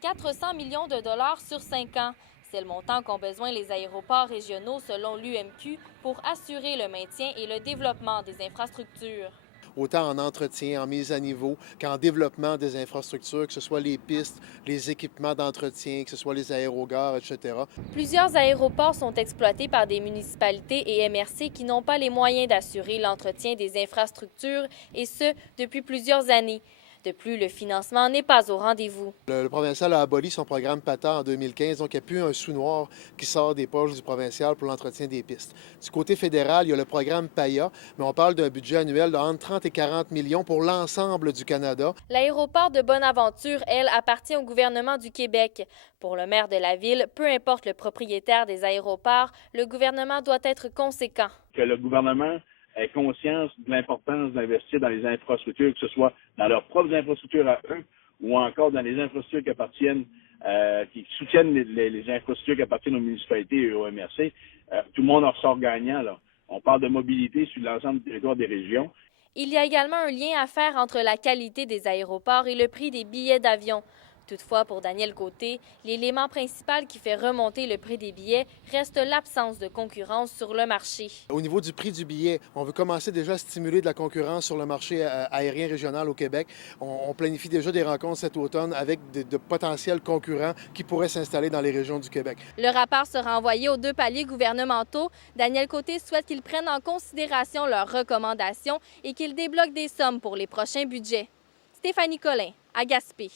400 millions de dollars sur 5 ans. C'est le montant qu'ont besoin les aéroports régionaux selon l'UMQ pour assurer le maintien et le développement des infrastructures. Autant en entretien, en mise à niveau, qu'en développement des infrastructures, que ce soit les pistes, les équipements d'entretien, que ce soit les aérogares, etc. Plusieurs aéroports sont exploités par des municipalités et MRC qui n'ont pas les moyens d'assurer l'entretien des infrastructures, et ce, depuis plusieurs années. De plus, le financement n'est pas au rendez-vous. Le provincial a aboli son programme PATA en 2015, donc il n'y a plus un sou noir qui sort des poches du provincial pour l'entretien des pistes. Du côté fédéral, il y a le programme PAIA, mais on parle d'un budget annuel de entre 30 et 40 millions pour l'ensemble du Canada. L'aéroport de Bonaventure, elle, appartient au gouvernement du Québec. Pour le maire de la ville, peu importe le propriétaire des aéroports, le gouvernement doit être conséquent. Que le gouvernement ait conscience de l'importance d'investir dans les infrastructures, que ce soit dans leurs propres infrastructures à eux ou encore dans les infrastructures qui appartiennent, qui soutiennent les infrastructures qui appartiennent aux municipalités et aux MRC. Tout le monde en ressort gagnant, là. On parle de mobilité sur l'ensemble du territoire des régions. Il y a également un lien à faire entre la qualité des aéroports et le prix des billets d'avion. Toutefois, pour Daniel Côté, l'élément principal qui fait remonter le prix des billets reste l'absence de concurrence sur le marché. Au niveau du prix du billet, on veut commencer déjà à stimuler de la concurrence sur le marché aérien régional au Québec. On planifie déjà des rencontres cet automne avec de potentiels concurrents qui pourraient s'installer dans les régions du Québec. Le rapport sera envoyé aux deux paliers gouvernementaux. Daniel Côté souhaite qu'ils prennent en considération leurs recommandations et qu'ils débloquent des sommes pour les prochains budgets. Stéphanie Collin, à Gaspé.